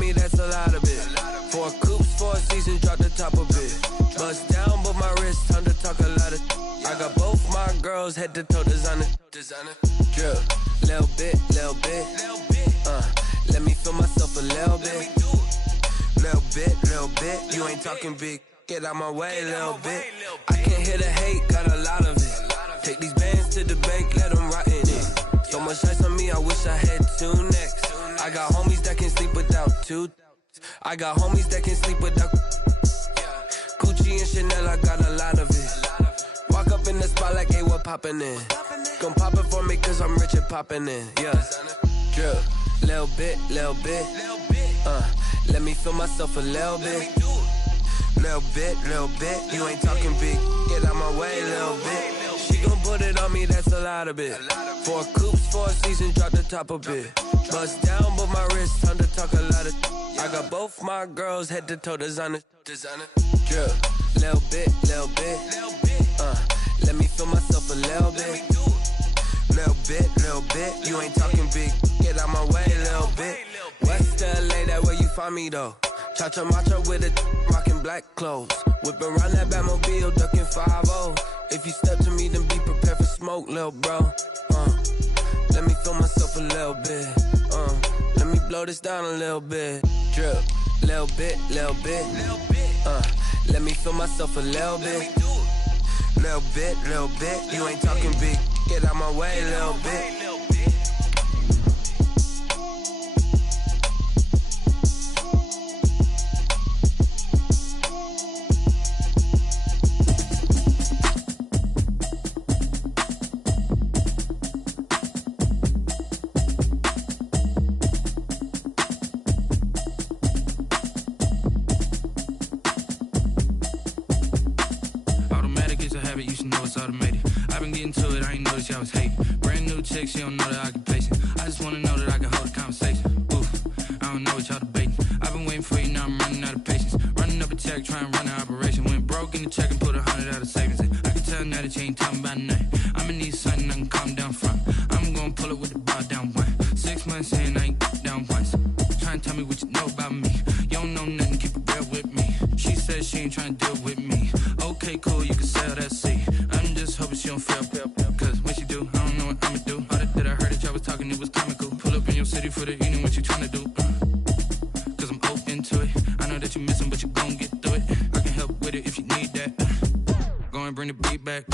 on me, that's a lot of it. 4 coops, 4 seasons, drop the top a bit. Bust down, but my wrist, time to talk a lot of. I got both my girls, head to toe designer. Drip, little bit. Let me feel myself a little bit. Little bit. You ain't talking big. Get out my way, little bit. I can't hear the hate, got a lot of it. Take these bands to the bank, let them rot in it. So much ice on me, I wish I had 2 necks. I got homies that can sleep without 2. I got homies that can sleep without. Gucci and Chanel, I got a lot of it. Walk up in the spot like, hey, what poppin' in? Gon' pop it for me, cause I'm rich and poppin' in. Yeah. Drip, little bit. Let me feel myself a little bit. Little bit. You ain't talking big. Get out my way, little bit. She gon' put it on me, that's a lot of it. 4 coops, 4 seasons, drop the top a bit. Bust down, but my wrist, time to talk a lot of. I got both my girls, head to toe designer. Drip, little bit. Let me feel myself a little bit. Little bit. You ain't talking big. Get out my way, little bit. West LA, that where you find me though. Cha-cha macha with it, rockin' black clothes. Whip around that Batmobile, duckin' 5-0. If you step to me, then be prepared for smoke, lil' bro. Let me feel myself a little bit. Let me blow this down a little bit. Drip, little bit. Let me feel myself a little bit. Little bit. You ain't talking big. Get out my way, little bit. I was hating. Brand new chick, she don't know the occupation. I just wanna know that I can hold a conversation. Oof, I don't know what y'all debating. I've been waiting for you, now I'm running out of patience. Running up a check, trying to run an operation. Went broke in the check and put 100 out of savings. I can tell now that you ain't talking about nothing. I'ma need something I can calm down from. I'm gonna pull it with the bar down 1. 6 months in, I ain't down once. Trying to tell me what you know about me. You don't know nothing, keep it real with me. She said she ain't trying to deal with me. Okay, cool, you can sell that seat. I'm just hoping she don't fail. Cause when she do, I don't know what I'ma do. All that I heard that y'all was talking, it was comical. Pull up in your city for the evening, what you tryna do? Cause I'm open to it. I know that you missing, but you gon' get through it. I can help with it if you need that. Go and bring the beat back.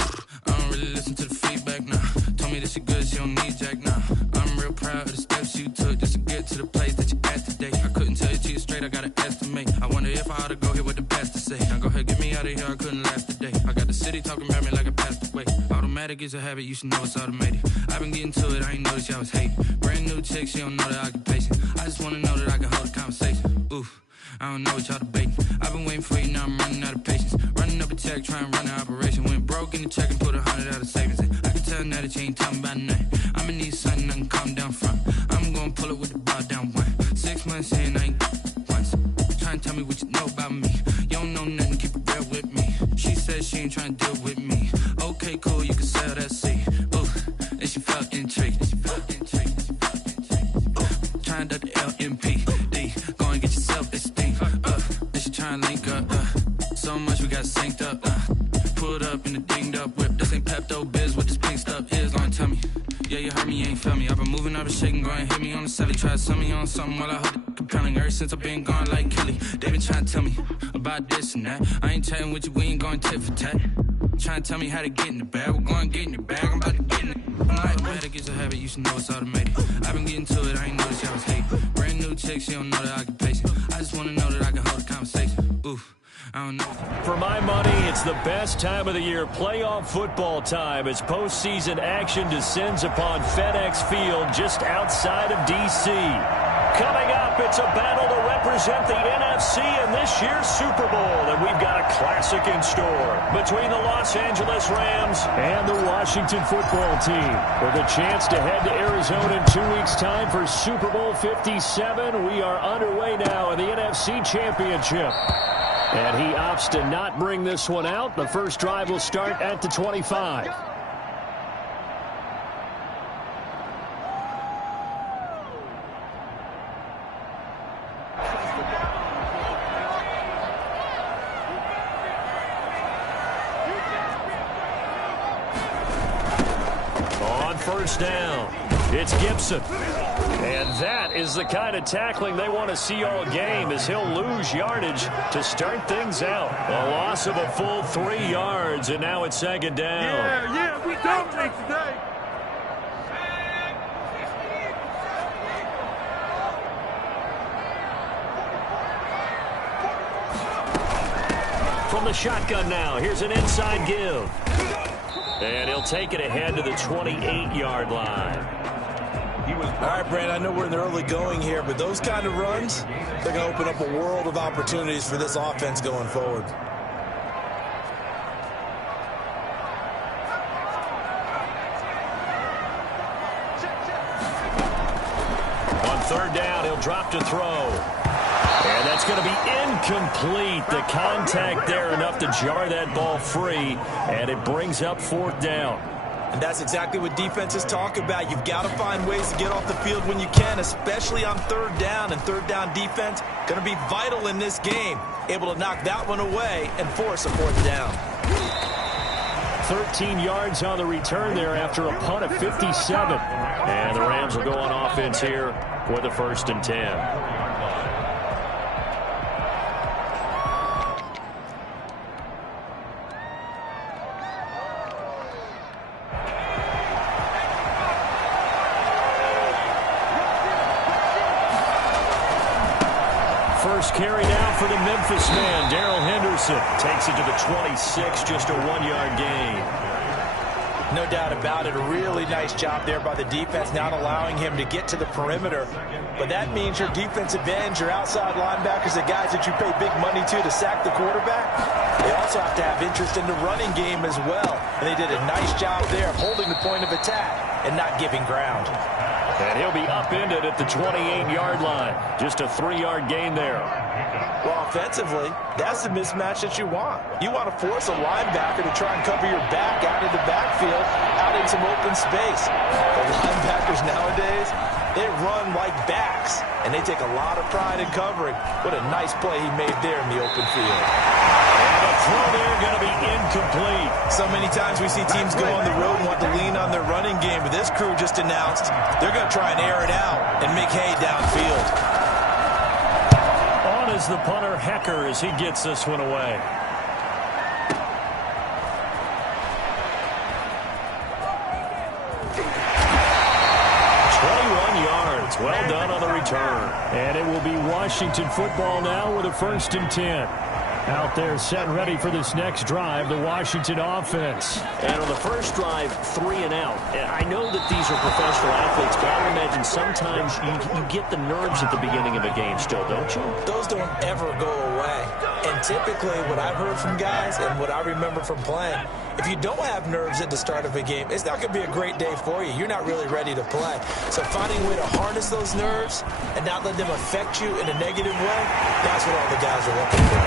I don't really listen to the feedback, nah. Told me that she good, she don't need Jack, nah. I'm real proud of the steps you took just to get to the place that you at today. I couldn't tell you to you straight, I gotta estimate. I wonder if I ought to go here with the best to say. Now go ahead, get me out of here, I couldn't last today. I got the city talking about me like I passed away. Automatic is a habit, you should know it's automated. I've been getting to it, I ain't noticed y'all was hating. Brand new chick, she don't know the occupation. I just wanna know that I can hold a conversation. Oof, I don't know what y'all debating. I've been waiting for you, now I'm running out of patience. Running up a check, trying to run an operation. Went broke in the check and put 100 out of savings. I can tell now that you ain't talking about nothing. I'ma need something I can calm down from. I'm gonna pull it with the bar down 1. 6 months in, I ain't once. Trying to tell me what you know about me. You don't know nothing, keep it real with me. She said she ain't trying to deal with me. Okay, cool, you can sell that seat. Ooh, and she felt intrigued. Trying to the LMPD. Go and get yourself esteem. And she trying to link up. So much we got synced up. Pulled up in the dinged up whip. This ain't Pepto-Biz, what this pink stuff is. Long tell me. Yeah, you heard me, you ain't felt me. I've been moving, I've been shaking, go and hit me on the celly. Try to sell me on something while I hold it compelling. Ever since I've been gone like Kelly. They been trying to tell me about this and that. I ain't chatting with you, we ain't going tit for tat. Trying to tell me how to get in the bag. We're going to get in the bag, I'm about to get in it. Automatic is a habit, you should know it's automated. I've been getting to it, I ain't noticed y'all was hating. Brand new chick, she don't know the occupation. I just wanna know that I can hold a conversation. Oof, I don't know. For my money, it's the best time of the year, playoff football time, as postseason action descends upon FedEx Field just outside of D.C. Coming up, it's a battle to represent the NFC in this year's Super Bowl, and we've got a classic in store between the Los Angeles Rams and the Washington football team. With a chance to head to Arizona in 2 weeks' time for Super Bowl 57, we are underway now in the NFC Championship. And he opts to not bring this one out. The first drive will start at the 25. first down. It's Gibson. And that is the kind of tackling they want to see all game, as he'll lose yardage to start things out. A loss of a full 3 yards, and now it's second down. Yeah, we dominate today. From the shotgun now, here's an inside give. And he'll take it ahead to the 28-yard line. All right, Brand, I know we're in the early going here, but those kind of runs, they're going to open up a world of opportunities for this offense going forward. On third down, he'll drop to throw. And that's going to be incomplete. The contact there enough to jar that ball free, and it brings up fourth down. And that's exactly what defenses talk about. You've got to find ways to get off the field when you can, especially on third down. And third down defense going to be vital in this game. Able to knock that one away and force a fourth down. 13 yards on the return there after a punt of 57. And the Rams will go on offense here with a 1st and 10. First carry down for the Memphis man. Darrell Henderson takes it to the 26, just a 1-yard gain. No doubt about it. A really nice job there by the defense, not allowing him to get to the perimeter. But that means your defensive ends, your outside linebackers, the guys that you pay big money to sack the quarterback, they also have to have interest in the running game as well. And they did a nice job there of holding the point of attack and not giving ground. And he'll be upended at the 28-yard line. Just a 3-yard gain there. Well, offensively, that's the mismatch that you want. You want to force a linebacker to try and cover your back out of the backfield, out in some open space. The linebackers nowadays, they run like backs, and they take a lot of pride in covering. What a nice play he made there in the open field. And the throw there going to be incomplete. So many times we see teams go on the road and want to lean on their running game, but this crew just announced they're going to try and air it out and make hay downfield. On is the punter, Hecker, as he gets this one away. Well done on the return. And it will be Washington football now with a 1st and 10. Out there set ready for this next drive, the Washington offense. And on the first drive, 3 and out. I know that these are professional athletes, but I would imagine sometimes you get the nerves at the beginning of a game still, don't you? Those don't ever go away. And typically what I've heard from guys and what I remember from playing, if you don't have nerves at the start of a game, it's not going to be a great day for you. You're not really ready to play. So finding a way to harness those nerves and not let them affect you in a negative way, that's what all the guys are looking for.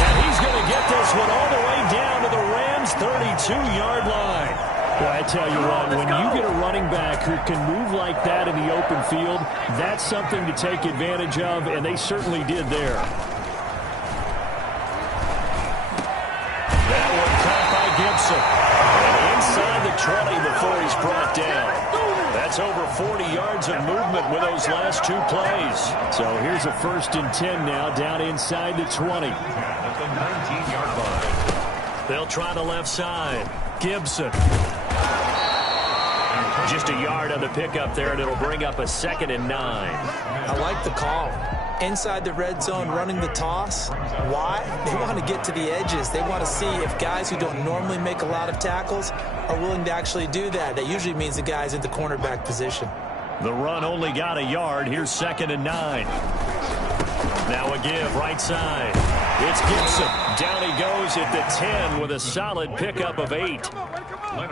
And he's going to get this one all the way down to the Rams' 32-yard line. Well, I tell you what, when you get a running back who can move like that in the open field, that's something to take advantage of, and they certainly did there. That one caught by Gibson. And inside the 20 before he's brought down. That's over 40 yards of movement with those last 2 plays. So here's a 1st and 10 now, down inside the 20. At the 19-yard line. They'll try the left side. Gibson. Just a yard on the pickup there, and it'll bring up a 2nd and 9. I like the call. Inside the red zone, running the toss. Why? They want to get to the edges. They want to see if guys who don't normally make a lot of tackles are willing to actually do that. That usually means the guy's in the cornerback position. The run only got a yard. Here's 2nd and 9. Now a give, right side. It's Gibson. Down he goes at the 10 with a solid pickup of 8.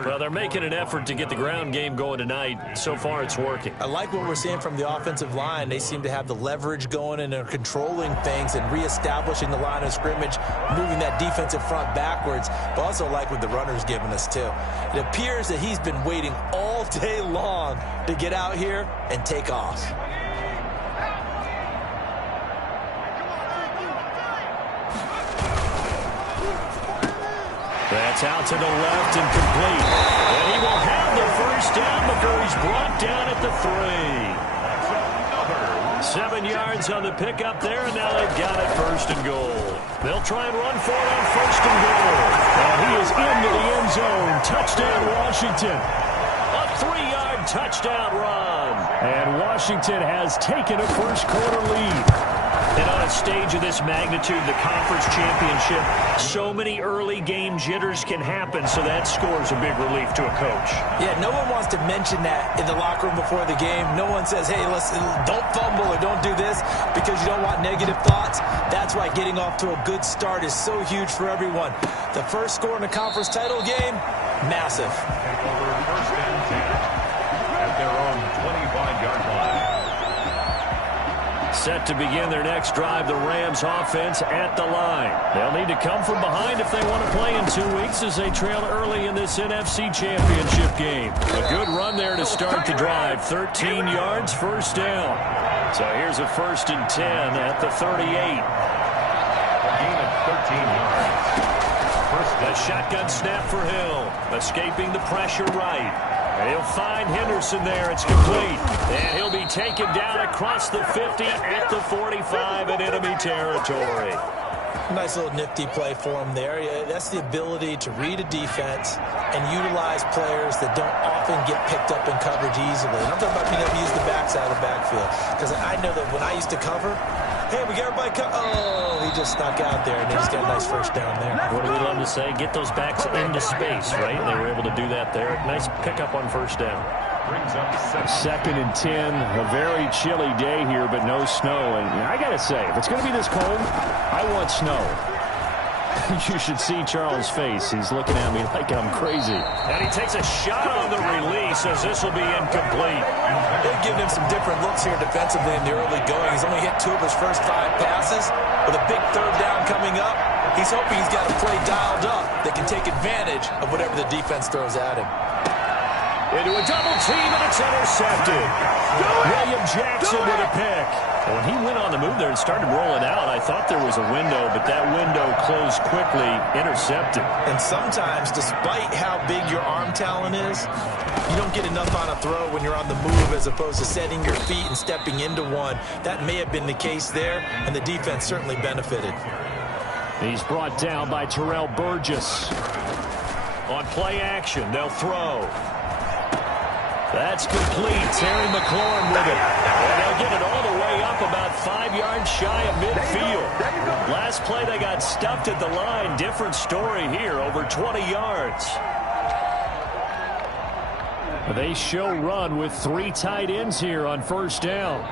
Well, they're making an effort to get the ground game going tonight. So far, it's working. I like what we're seeing from the offensive line. They seem to have the leverage going and they're controlling things and reestablishing the line of scrimmage, moving that defensive front backwards. But also like what the runner's giving us, too. It appears that he's been waiting all day long to get out here and take off. That's out to the left and complete. And he will have the first down before he's brought down at the 3. 7 yards on the pickup there, and now they've got it first and goal. They'll try and run for it on first and goal. And he is into the end zone. Touchdown, Washington. A 3-yard touchdown run. And Washington has taken a first-quarter lead. And on a stage of this magnitude, the conference championship, so many early game jitters can happen, so that scores a big relief to a coach. Yeah, no one wants to mention that in the locker room before the game. No one says, hey, listen, don't fumble or don't do this because you don't want negative thoughts. That's why getting off to a good start is so huge for everyone. The first score in a conference title game, massive. Over first and 10 at their own 25-yard line. Set to begin their next drive, the Rams offense at the line. They'll need to come from behind if they want to play in 2 weeks as they trail early in this NFC Championship game. A good run there to start the drive. 13 yards, first down. So here's a 1st and 10 at the 38. A gain of 13 yards. A shotgun snap for Hill. Escaping the pressure right. And he'll find Henderson there. It's complete. And he'll be taken down across the 50 at the 45 in enemy territory. Nice little nifty play for him there. Yeah, that's the ability to read a defense and utilize players that don't often get picked up in coverage easily. And I'm talking about being able to use the backside of the backfield. Because I know that when I used to cover, hey, we got everybody oh, he just snuck out there, and he just got a nice first down there. What do we love to say? Get those backs into space, right? They were able to do that there. Nice pickup on first down. Brings up 2nd and 10. A very chilly day here, but no snow. And I got to say, if it's going to be this cold, I want snow. You should see Charles' face. He's looking at me like I'm crazy. And he takes a shot on the release as this will be incomplete. They've given him some different looks here defensively in the early going. He's only hit 2 of his first 5 passes. With a big 3rd down coming up, he's hoping he's got a play dialed up that can take advantage of whatever the defense throws at him. Into a double team, and it's intercepted. William Jackson with a pick. When he went on the move there and started rolling out, I thought there was a window, but that window closed quickly, intercepted. And sometimes, despite how big your arm talent is, you don't get enough on a throw when you're on the move as opposed to setting your feet and stepping into one. That may have been the case there, and the defense certainly benefited. He's brought down by Terrell Burgess. On play action, they'll throw. That's complete. Terry McLaurin with it. And they'll get it all the way up about 5 yards shy of midfield. Last play they got stuffed at the line. Different story here, over 20 yards. They show run with 3 tight ends here on first down.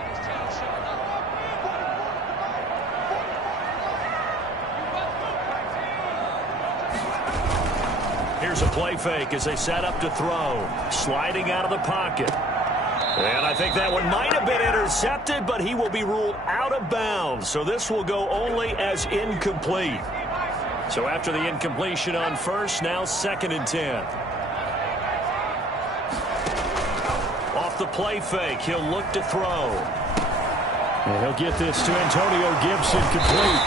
Here's a play fake as they set up to throw. Sliding out of the pocket. And I think that one might have been intercepted, but he will be ruled out of bounds. So this will go only as incomplete. So after the incompletion on first, now 2nd and 10. Off the play fake, he'll look to throw. And he'll get this to Antonio Gibson complete.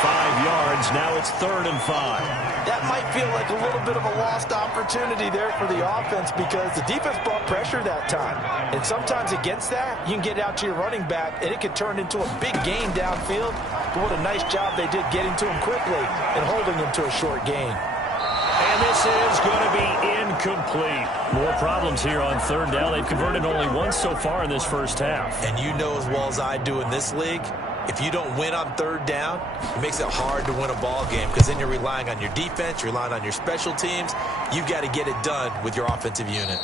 5 yards, now it's 3rd and 5. That might feel like a little bit of a lost opportunity there for the offense because the defense brought pressure that time. And sometimes against that, you can get out to your running back, and it can turn into a big gain downfield. But what a nice job they did getting to him quickly and holding him to a short gain. And this is going to be incomplete. More problems here on 3rd down. They've converted only once so far in this first half. And you know as well as I do in this league, if you don't win on 3rd down, it makes it hard to win a ball game because then you're relying on your defense, you're relying on your special teams. You've got to get it done with your offensive unit.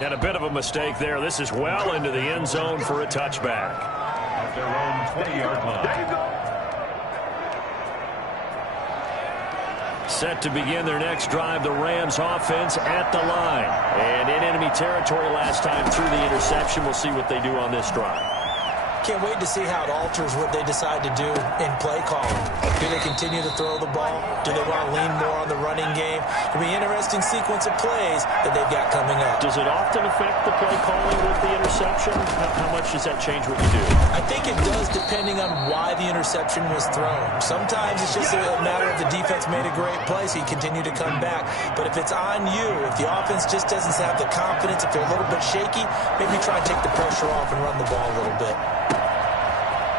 And a bit of a mistake there. This is well into the end zone for a touchback. At their own 20-yard line. There you go. Set to begin their next drive, the Rams offense at the line. And in enemy territory last time through the interception. We'll see what they do on this drive. can't wait to see how it alters what they decide to do in play calling. Do they continue to throw the ball? Do they want to lean more on the running game? It'll be an interesting sequence of plays that they've got coming up. Does it often affect the play calling with the interception? How much does that change what you do? I think it does depending on why the interception was thrown. Sometimes it's just a matter of the defense made a great play, so you continue to come back. But if it's on you, if the offense just doesn't have the confidence, if they're a little bit shaky, maybe try and take the pressure off and run the ball a little bit.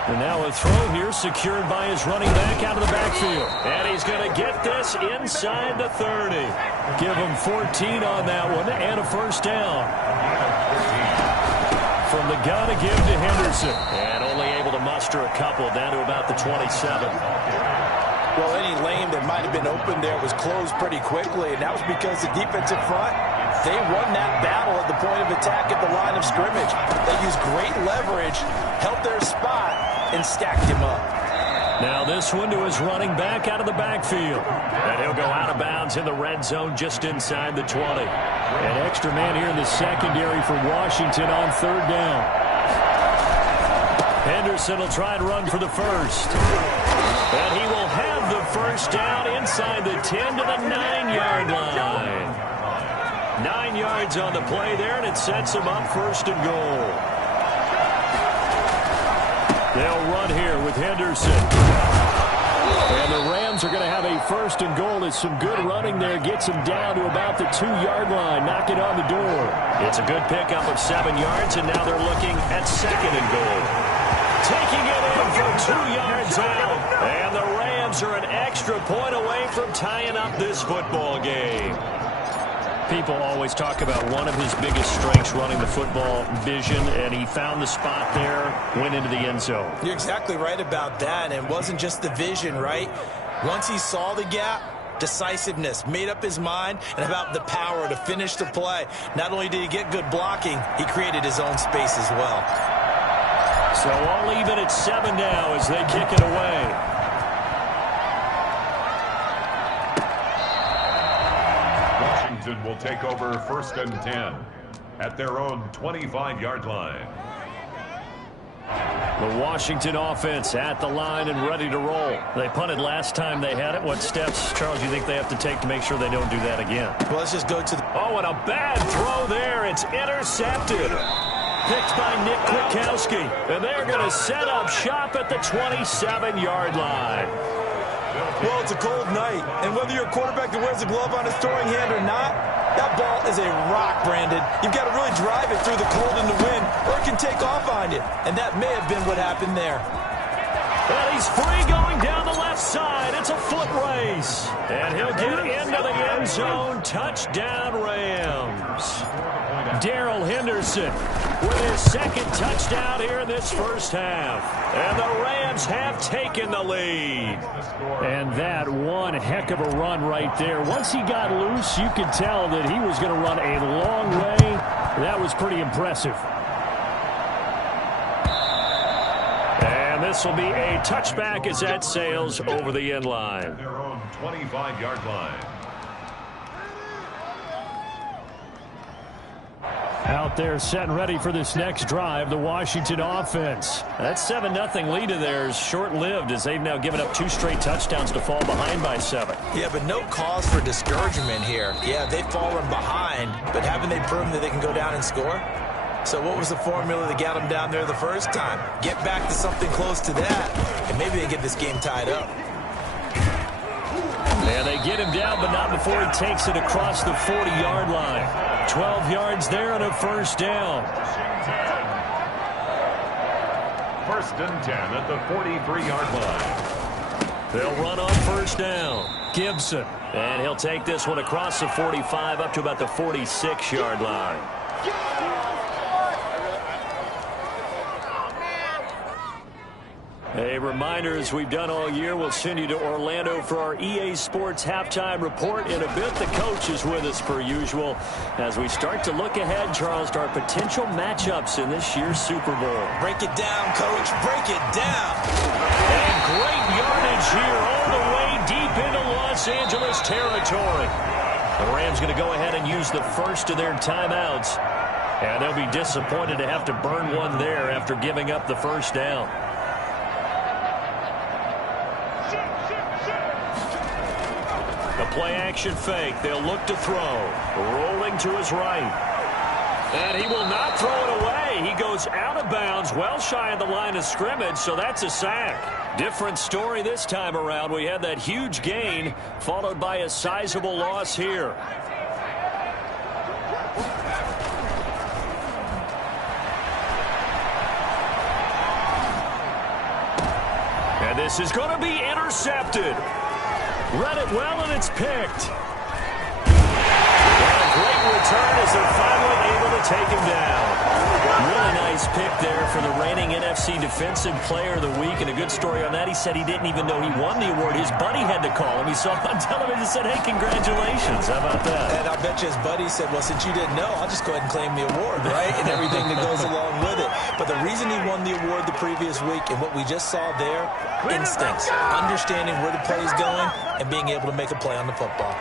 And now a throw here secured by his running back out of the backfield. And he's going to get this inside the 30. Give him 14 on that one and a first down. From the gun to give to Henderson. And only able to muster a couple down to about the 27. Well, any lane that might have been open there was closed pretty quickly, and that was because the defensive front, they won that battle at the point of attack at the line of scrimmage. They used great leverage, held their spot, and stacked him up. Now this one to his running back out of the backfield. And he'll go out of bounds in the red zone just inside the 20. An extra man here in the secondary for Washington on third down. Henderson will try and run for the first. And he will have the first down inside the 10 to the 9-yard line. 9 yards on the play there, and it sets him up first and goal. They'll run here with Henderson. And the Rams are going to have a first and goal as some good running there gets him down to about the 2-yard line. Knock it on the door. It's a good pickup of 7 yards, and now they're looking at second and goal. Taking it in for 2 yards out. And the Rams are an extra point away from tying up this football game. People always talk about one of his biggest strengths running the football, vision, and he found the spot there, went into the end zone. You're exactly right about that, and it wasn't just the vision, right? Once he saw the gap, decisiveness, made up his mind, and about the power to finish the play. Not only did he get good blocking, he created his own space as well. So all even at 7 now as they kick it away. Will take over first and 10 at their own 25-yard line. The Washington offense at the line and ready to roll. They punted last time they had it. What steps, Charles, you think they have to take to make sure they don't do that again? Well, let's just go to the... Oh, and a bad throw there. It's intercepted. Picked by Nick Kwiatkowski. And they're going to set up shop at the 27-yard line. Well, it's a cold night, and whether you're a quarterback that wears a glove on his throwing hand or not, that ball is a rock, Brandon. You've got to really drive it through the cold and the wind, or it can take off on you, and that may have been what happened there. And he's free going down the left side. It's a foot race, and he'll get into the end zone. Touchdown, Rams. Darrell Henderson with his second touchdown here in this first half. And the Rams have taken the lead. And that one heck of a run right there. Once he got loose, you could tell that he was going to run a long way. That was pretty impressive. And this will be a touchback as that sails over the end line. Their own 25-yard line. Out there set and ready for this next drive, the Washington offense. That 7-0 lead of theirs short-lived as they've now given up 2 straight touchdowns to fall behind by 7. Yeah, but no cause for discouragement here. Yeah, they've fallen behind, but haven't they proven that they can go down and score? So what was the formula that got them down there the first time? Get back to something close to that, and maybe they get this game tied up. And they get him down, but not before he takes it across the 40-yard line. 12 yards there and a first down. First and 10 at the 43-yard line. They'll run on first down. Gibson. And he'll take this one across the 45 up to about the 46-yard line. A reminder, as we've done all year, we'll send you to Orlando for our EA Sports halftime report. In a bit, the coach is with us per usual as we start to look ahead, Charles, to our potential matchups in this year's Super Bowl. Break it down, Coach. Break it down. And great yardage here all the way deep into Los Angeles territory. The Rams going to go ahead and use the first of their timeouts. And they'll be disappointed to have to burn one there after giving up the first down. The play-action fake. They'll look to throw. Rolling to his right. And he will not throw it away. He goes out of bounds, well shy of the line of scrimmage, so that's a sack. Different story this time around. We had that huge gain, followed by a sizable loss here. And this is going to be intercepted. Read it well, and it's picked. And a great return as they're finally able to take him down. Really nice pick there for the reigning NFC Defensive Player of the Week. And a good story on that. He said he didn't even know he won the award. His buddy had to call him. He saw him on television and said, hey, congratulations. How about that? And I bet you his buddy said, well, since you didn't know, I'll just go ahead and claim the award, right? And everything that goes along with it. But the reason he won the award the previous week and what we just saw there, instincts, understanding where the play is going and being able to make a play on the football.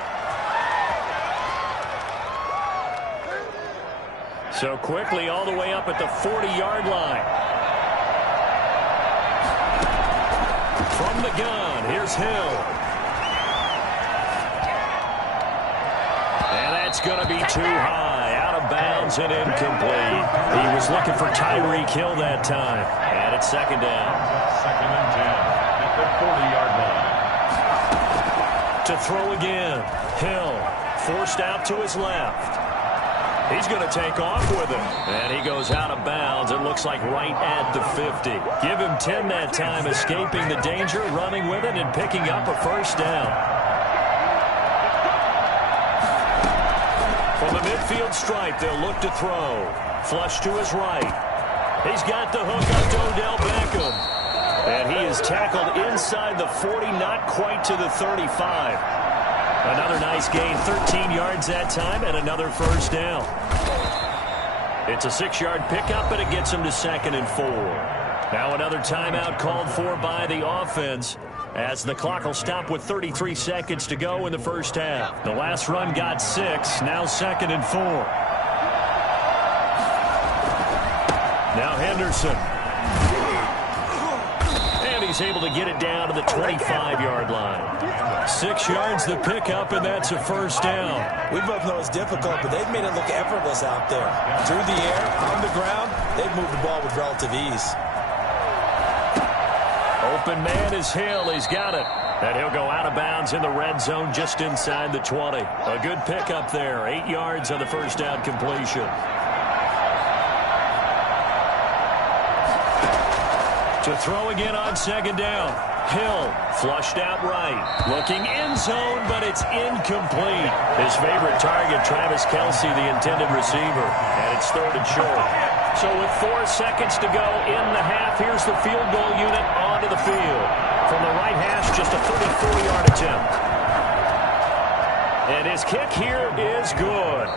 So quickly all the way up at the 40-yard line. From the gun, here's Hill. And that's going to be too high. Out of bounds and incomplete. He was looking for Tyreek Hill that time. And it's second down. Second and 10 at the 40-yard line. To throw again. Hill forced out to his left. He's going to take off with it. And he goes out of bounds. It looks like right at the 50. Give him 10 that time, escaping the danger, running with it, and picking up a first down. From the midfield stripe, they'll look to throw. Flush to his right. He's got the hook up to Odell Beckham. And he is tackled inside the 40, not quite to the 35. Another nice gain, 13 yards that time, and another first down. It's a 6-yard pickup, and it gets him to 2nd and 4. Now another timeout called for by the offense as the clock will stop with 33 seconds to go in the first half. The last run got 6, now 2nd and 4. Now Henderson. And he's able to get it down to the 25-yard line. 6 yards the pickup, and that's a first down. We both know it's difficult, but they've made it look effortless out there. Through the air, on the ground, they've moved the ball with relative ease. Open man is Hill. He's got it. And he'll go out of bounds in the red zone just inside the 20. A good pickup there. 8 yards on the first down completion. To throw again on second down. Hill flushed out right. Looking end zone, but it's incomplete. His favorite target, Travis Kelce, the intended receiver. And it's 3rd and short. So with 4 seconds to go in the half, here's the field goal unit onto the field. From the right hash, just a 34-yard attempt. And his kick here is good.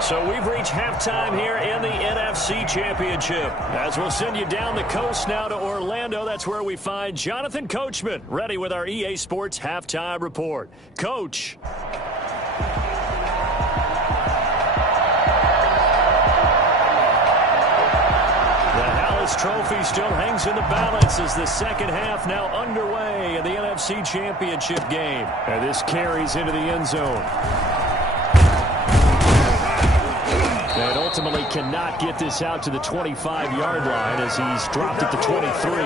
So we've reached halftime here in the NFC Championship. As we'll send you down the coast now to Orlando, that's where we find Jonathan Coachman, ready with our EA Sports Halftime Report. Coach. Trophy still hangs in the balance as the second half now underway in the NFC Championship game. And this carries into the end zone. And ultimately cannot get this out to the 25-yard line as he's dropped at the 23.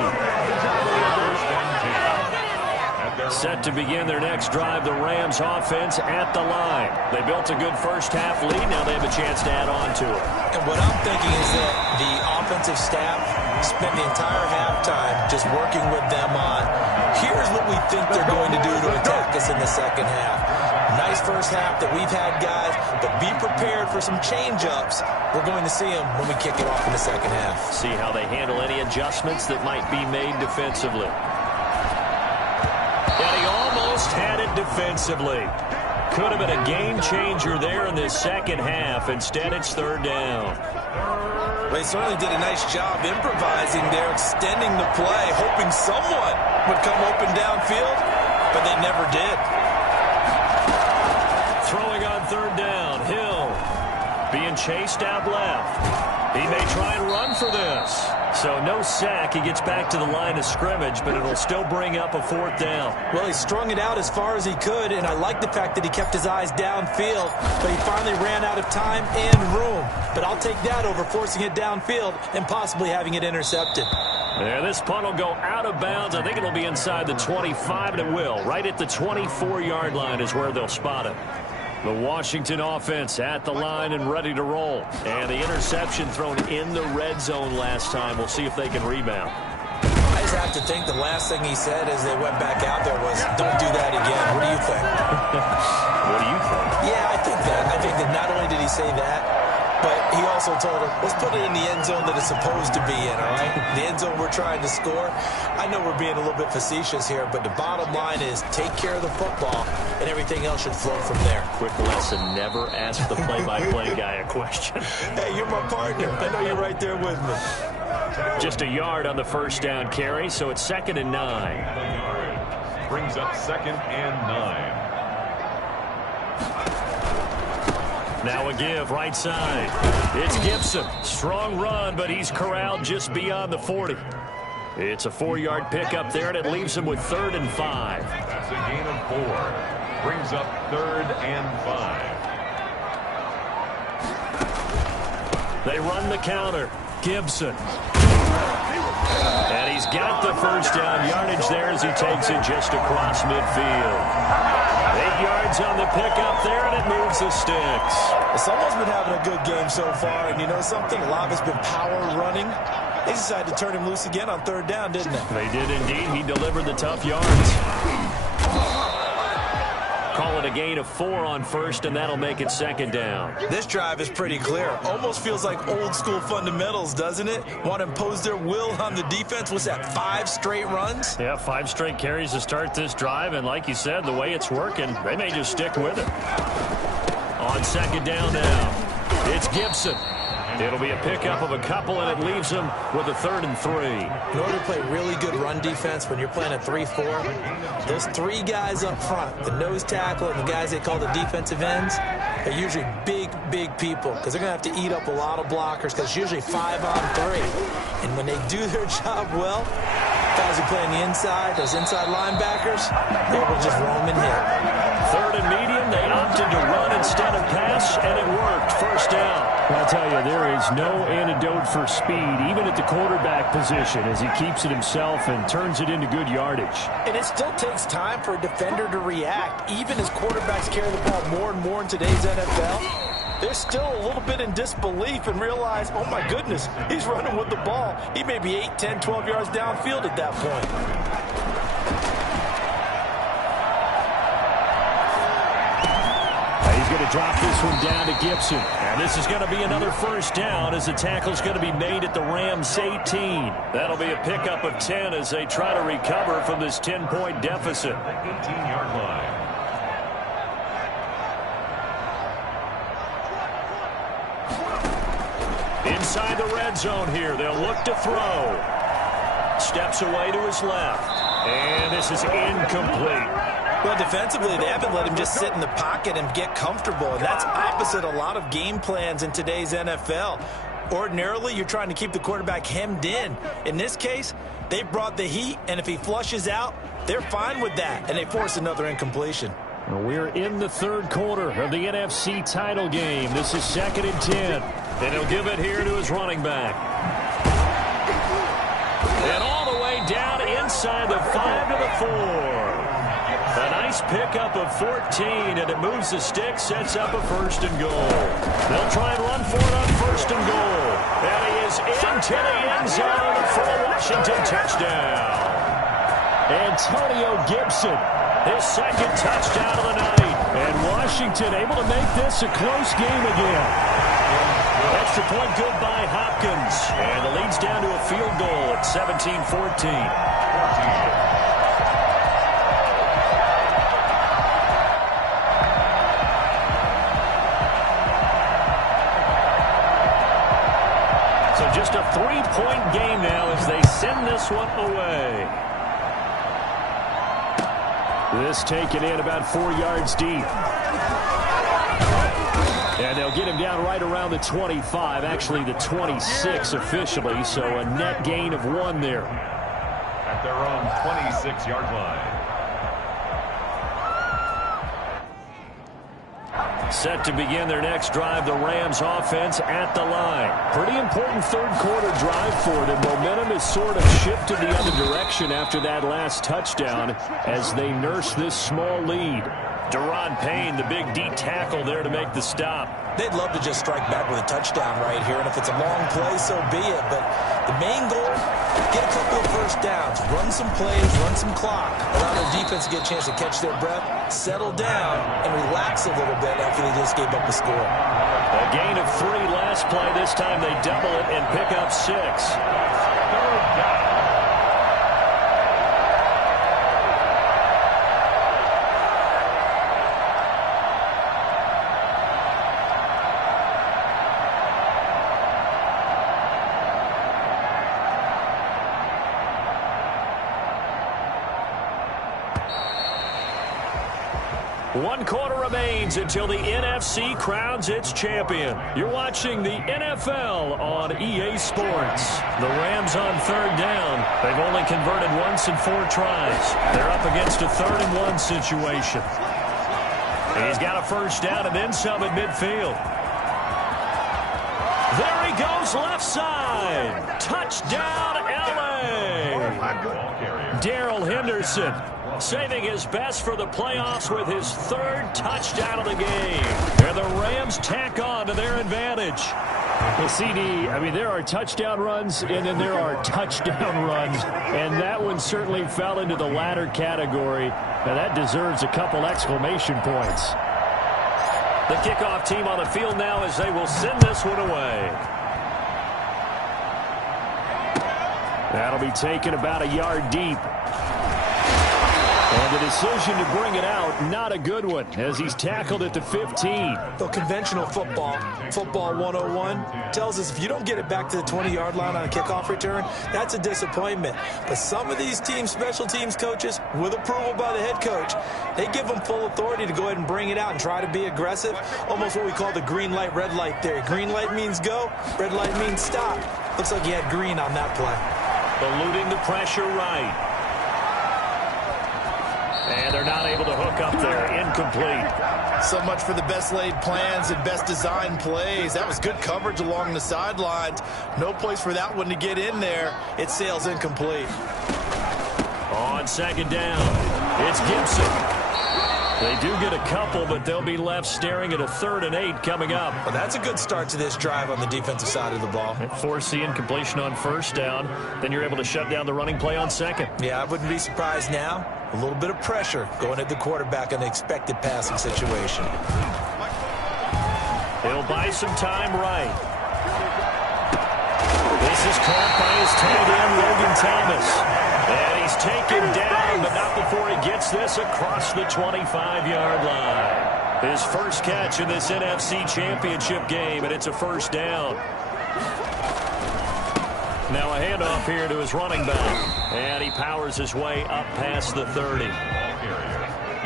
Set to begin their next drive, the Rams offense at the line. They built a good first half lead. Now they have a chance to add on to it. And what I'm thinking is that the offensive staff spent the entire halftime just working with them on, here's what we think they're going to do to attack us in the second half. Nice first half that we've had, guys, but be prepared for some change-ups. We're going to see them when we kick it off in the second half. See how they handle any adjustments that might be made defensively. And he almost had it defensively. Could have been a game changer there in this second half. Instead, it's 3rd down. Well, they certainly did a nice job improvising there, extending the play, hoping someone would come open downfield, but they never did. Throwing on 3rd down, Hill. being chased out left. He may try and run for this. So no sack. He gets back to the line of scrimmage, but it'll still bring up a 4th down. Well, he strung it out as far as he could, and I like the fact that he kept his eyes downfield, but he finally ran out of time and room. But I'll take that over forcing it downfield and possibly having it intercepted. Yeah, this punt will go out of bounds. I think it'll be inside the 25, and it will. Right at the 24-yard line is where they'll spot it. The Washington offense at the line and ready to roll. And the interception thrown in the red zone last time. We'll see if they can rebound. I just have to think the last thing he said as they went back out there was, don't do that again. What do you think? What do you think? Yeah, I think that not only did he say that, but he also told him, let's put it in the end zone that it's supposed to be in, all right? The end zone we're trying to score. I know we're being a little bit facetious here, but the bottom line is take care of the football, and everything else should flow from there. Quick lesson, never ask the play-by-play guy a question. Hey, you're my partner. I know you're right there with me. Just a yard on the first down carry, so it's 2nd and 9. Brings up 2nd and 9. Now a give right side. It's Gibson. Strong run, but he's corralled just beyond the 40. It's a 4-yard pickup there, and it leaves him with 3rd and 5. That's a gain of 4. Brings up 3rd and 5. They run the counter. Gibson. And he's got the first down yardage there as he takes it just across midfield. 8 yards on the pickup there, and it moves the sticks. Someone's been having a good game so far, and you know something? A lot of it's been power running. They decided to turn him loose again on 3rd down, didn't they? They did indeed. He delivered the tough yards. Call it a gain of 4 on 1st, and that'll make it 2nd down. This drive is pretty clear. Almost feels like old school fundamentals, doesn't it? Want to impose their will on the defense. What's that, 5 straight runs? Yeah, 5 straight carries to start this drive, and like you said, the way it's working, they may just stick with it. On 2nd down now, it's Gibson. It'll be a pickup of a couple, and it leaves him with a 3rd and 3. In order to play really good run defense when you're playing a 3-4, those 3 guys up front, the nose tackle and the guys they call the defensive ends, are usually big people because they're going to have to eat up a lot of blockers because it's usually 5 on 3. And when they do their job well, guys who play on the inside, those inside linebackers, they will just roam and hit. 3rd and medium, they opted to run instead of pass, and it worked. First down. I'll tell you, there is no antidote for speed, even at the quarterback position, as he keeps it himself and turns it into good yardage. And it still takes time for a defender to react, even as quarterbacks carry the ball more and more in today's NFL. They're still a little bit in disbelief and realize, oh my goodness, he's running with the ball. He may be 8, 10, 12 yards downfield at that point. He's going to drop this one down to Gibson. And this is going to be another first down as the tackle's going to be made at the Rams 18. That'll be a pickup of 10 as they try to recover from this 10-point deficit. 18-yard line. Inside the red zone here. They'll look to throw. Steps away to his left. And this is incomplete. Well, defensively, they haven't let him just sit in the pocket and get comfortable, and that's opposite a lot of game plans in today's NFL. Ordinarily, you're trying to keep the quarterback hemmed in. In this case, they brought the heat, and if he flushes out, they're fine with that, and they force another incompletion. We're in the 3rd quarter of the NFC title game. This is 2nd and 10. And he'll give it here to his running back. And all the way down inside the 5 to the 4. A nice pickup of 14, and it moves the stick, sets up a 1st and goal. They'll try and run for it on 1st and goal. And he is into the end zone for a Washington touchdown. Antonio Gibson, his 2nd touchdown of the night. And Washington able to make this a close game again. Extra point good by Hopkins. And the lead's down to a field goal at 17-14. Just a 3-point game now as they send this one away. This taken in about 4 yards deep. And they'll get him down right around the 25, actually the 26 officially, so a net gain of 1 there. At their own 26-yard line. Set to begin their next drive, the Rams offense at the line. Pretty important third-quarter drive for them. Momentum has sort of shifted the other direction after that last touchdown as they nurse this small lead. Daron Payne, the big D tackle there to make the stop. They'd love to just strike back with a touchdown right here, and if it's a long play, so be it. But the main goal, get a couple of first downs, run some plays, run some clock, allow their defense to get a chance to catch their breath, settle down, and relax a little bit after they just gave up the score. A gain of 3 last play. This time they double it and pick up 6. Third down. One quarter remains until the NFC crowns its champion. You're watching the NFL on EA Sports. The Rams on third down. They've only converted once in 4 tries. They're up against a 3rd and 1 situation. And he's got a first down and then some at midfield. There he goes, left side. Touchdown, L.A. Darrell Henderson saving his best for the playoffs with his 3rd touchdown of the game. And the Rams tack on to their advantage. Well, CD, I mean, there are touchdown runs, and then there are touchdown runs, and that one certainly fell into the latter category. Now, that deserves a couple exclamation points. The kickoff team on the field now as they will send this one away. That'll be taken about a yard deep. And the decision to bring it out, not a good one, as he's tackled at the 15. So conventional football 101, tells us if you don't get it back to the 20-yard line on a kickoff return, that's a disappointment. But some of these teams, special teams coaches, with approval by the head coach, they give them full authority to go ahead and bring it out and try to be aggressive, almost what we call the green light, red light theory. Green light means go, red light means stop. Looks like he had green on that play. Eluding the pressure right. And they're not able to hook up there. Incomplete. So much for the best laid plans and best designed plays. That was good coverage along the sidelines. No place for that one to get in there. It sails incomplete. On second down, it's Gibson. They do get a couple, but they'll be left staring at a 3rd and 8 coming up. Well, that's a good start to this drive on the defensive side of the ball. Force the incompletion on first down. Then you're able to shut down the running play on second. Yeah, I wouldn't be surprised now. A little bit of pressure going at the quarterback in an expected passing situation. He'll buy some time right. This is caught by his tight end, Logan Thomas. And he's taken down, but not before he gets this across the 25-yard line. His first catch in this NFC Championship game, and it's a first down. Now a handoff here to his running back. And he powers his way up past the 30.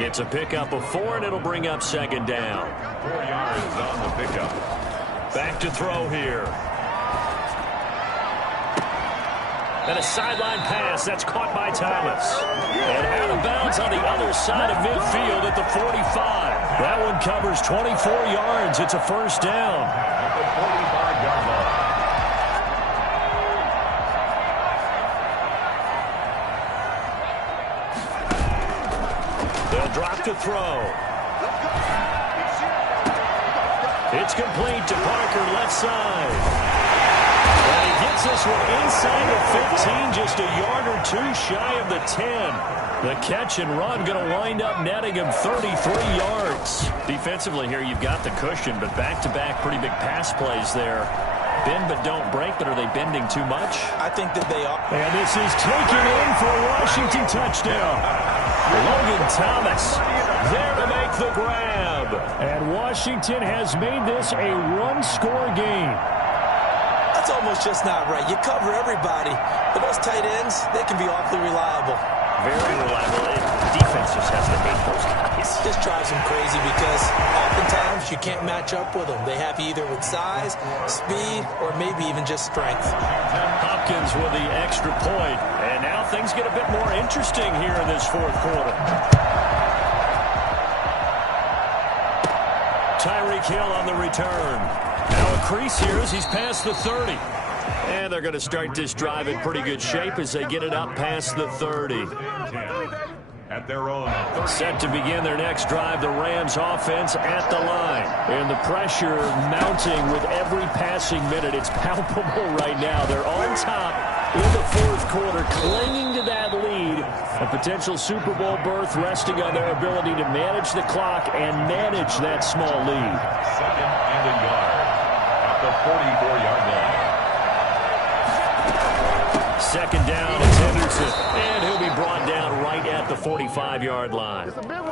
It's a pickup of 4, and it'll bring up second down. 4 yards on the pickup. Back to throw here. And a sideline pass. That's caught by Thomas. And out of bounds on the other side of midfield at the 45. That one covers 24 yards. It's a first down. At the 45-yard line. They'll drop to throw. It's complete to Parker, left side. And he gets this one inside the 15, just a yard or 2 shy of the 10. The catch and run going to wind up netting him 33 yards. Defensively here, you've got the cushion, but back-to-back pretty big pass plays there. Bend but don't break, but are they bending too much? I think that they are. And this is taken in for a Washington touchdown. Logan Thomas there to make the grab. And Washington has made this a one-score game. That's almost just not right. You cover everybody, but those tight ends, they can be awfully reliable. Very reliable. Defense just has to hate those guys. It just drives them crazy because oftentimes you can't match up with them. They have you either with size, speed, or maybe even just strength. Hopkins with the extra point. And now things get a bit more interesting here in this fourth quarter. Tyreek Hill on the return. Now a crease here as he's past the 30. And they're going to start this drive in pretty good shape as they get it up past the 30. At their own 30. Set to begin their next drive, the Rams offense at the line. And the pressure mounting with every passing minute. It's palpable right now. They're on top in the fourth quarter, clinging to that lead. A potential Super Bowl berth resting on their ability to manage the clock and manage that small lead. Second and a yard at the 44-yard line. Second down, it's Henderson. And he'll be brought down right at the 45-yard line.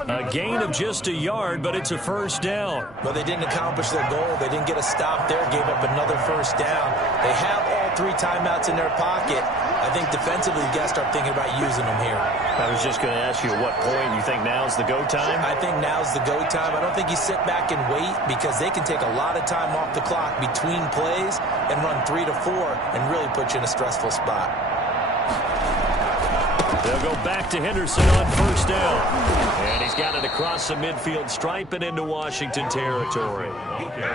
A gain of just a yard, but it's a first down. Well, they didn't accomplish their goal. They didn't get a stop there, gave up another first down. They have all 3 timeouts in their pocket. I think defensively, you guys start thinking about using them here. I was just going to ask you at what point you think now's the go time? I think now's the go time. I don't think you sit back and wait because they can take a lot of time off the clock between plays and run 3 to 4 and really put you in a stressful spot. They'll go back to Henderson on first down. And he's got it across the midfield stripe and into Washington territory.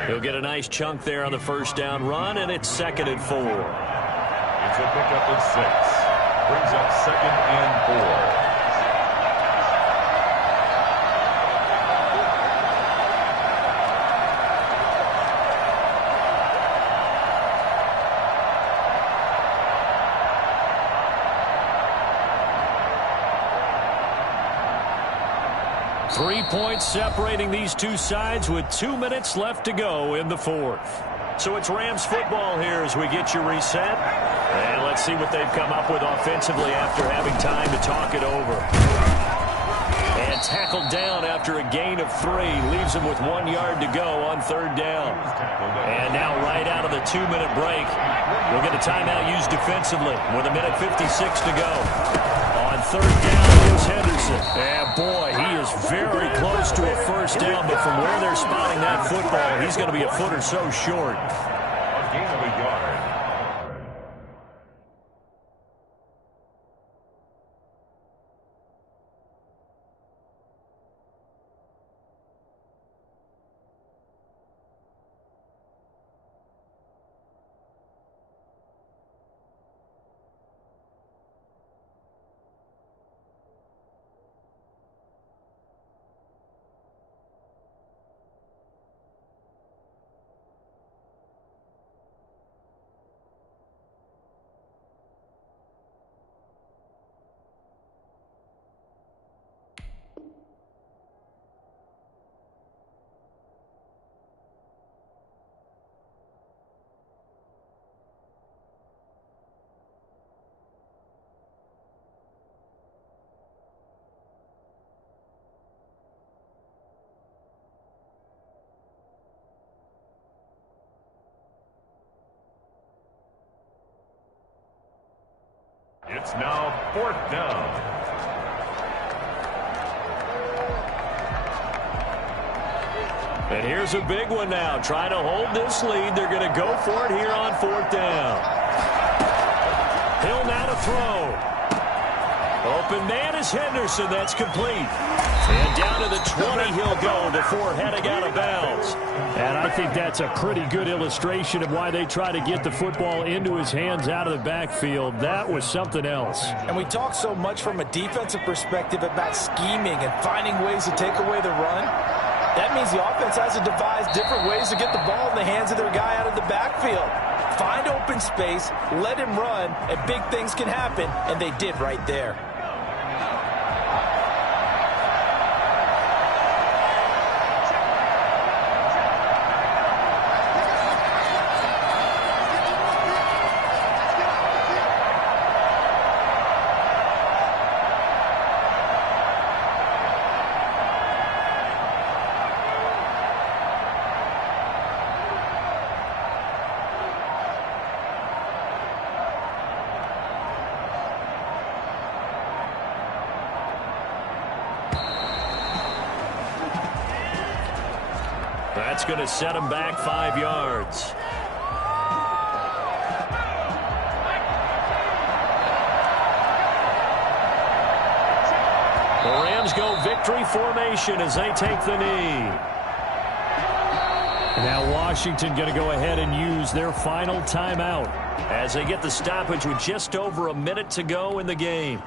He'll get a nice chunk there on the first down run, and it's 2nd and 4. It's a pickup of 6. Brings up 2nd and 4. Three points separating these two sides with 2 minutes left to go in the fourth. So it's Rams football here as we get you reset. And let's see what they've come up with offensively after having time to talk it over. And tackled down after a gain of 3. Leaves him with 1 yard to go on third down. And now right out of the 2-minute break, we'll get a timeout used defensively with 1:56 to go. On third down, here's Henderson. And boy, he is very close to a first down, but from where they're spotting that football, he's going to be a foot or so short. A gain of a yard. It's now 4th down. And here's a big one now. Trying to hold this lead. They're going to go for it here on 4th down. Hill now to throw. Open man is Henderson. That's complete. And down to the 20 he'll go before heading out of bounds. And I think that's a pretty good illustration of why they try to get the football into his hands out of the backfield. That was something else. And we talk so much from a defensive perspective about scheming and finding ways to take away the run. That means the offense has to devise different ways to get the ball in the hands of their guy out of the backfield. Find open space, let him run, and big things can happen, and they did right there. That's going to set him back 5 yards. The Rams go victory formation as they take the knee. Now Washington going to go ahead and use their final timeout as they get the stoppage with just over a minute to go in the game.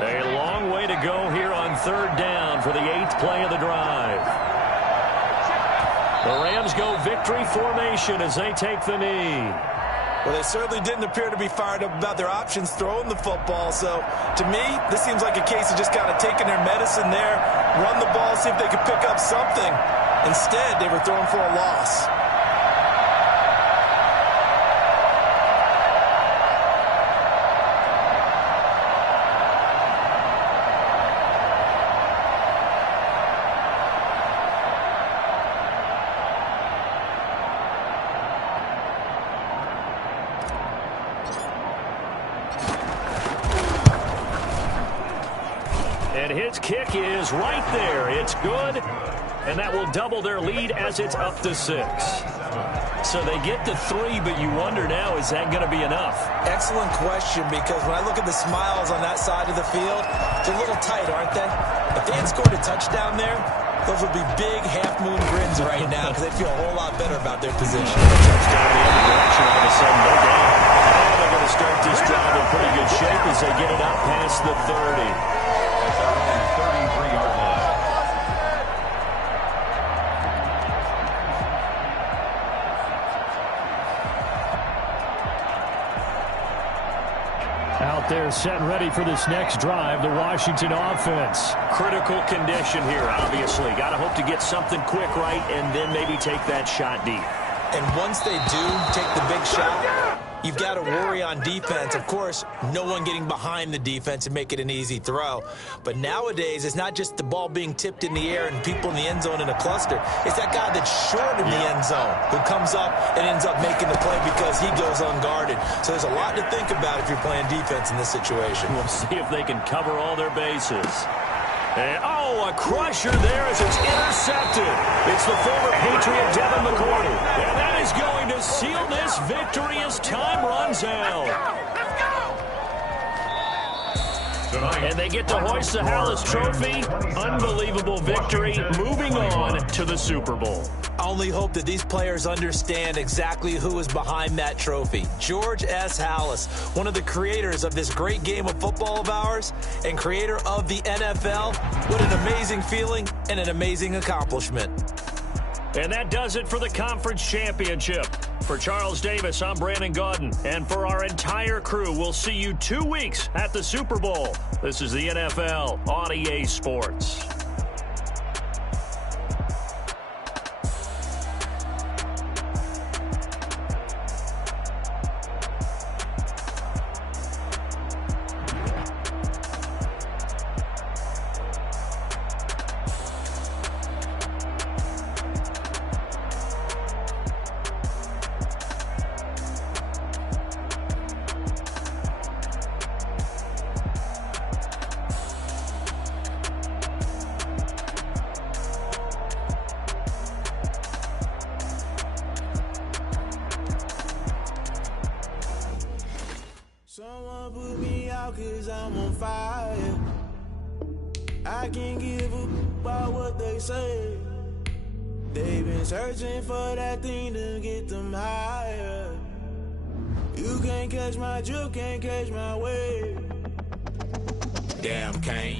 A long way to go here on 3rd down for the 8th play of the drive. The Rams go victory formation as they take the knee. Well, they certainly didn't appear to be fired up about their options throwing the football. So, to me, this seems like a case of just kind of taking their medicine there, run the ball, see if they could pick up something. Instead, they were throwing for a loss. And his kick is right there. It's good. And that will double their lead as it's up to 6. So they get to 3, but you wonder now, is that going to be enough? Excellent question, because when I look at the smiles on that side of the field, they're a little tight, aren't they? If they had scored a touchdown there, those would be big half-moon grins right now because they feel a whole lot better about their position. Touchdown in the other direction, all of a sudden they're down. And they're going to start this drive in pretty good shape as they get it out past the 30. 33-yard line. out there set and ready for this next drive, the Washington offense. Critical condition here, obviously. Got to hope to get something quick right and then maybe take that shot deep. And once they do take the big shot, you've got to worry on defense. Of course, no one getting behind the defense and make it an easy throw. But nowadays, it's not just the ball being tipped in the air and people in the end zone in a cluster. It's that guy that's short in the end zone who comes up and ends up making the play because he goes unguarded. So there's a lot to think about if you're playing defense in this situation. We'll see if they can cover all their bases. And, oh, a crusher there as it's intercepted. It's the former Patriot Devin McCourty. And that is going to seal this victory as time runs out. And they get to hoist the Hallis Trophy. Unbelievable victory. Moving on to the Super Bowl. I only hope that these players understand exactly who is behind that trophy. George S. Halas, one of the creators of this great game of football of ours and creator of the NFL. What an amazing feeling and an amazing accomplishment. And that does it for the conference championship. For Charles Davis, I'm Brandon Gaudin. And for our entire crew, we'll see you 2 weeks at the Super Bowl. This is the NFL on EA Sports. Someone put me out 'cause I'm on fire. I can't give a about what they say. They've been searching for that thing to get them higher. You can't catch my drift, can't catch my wave. Damn, Kane.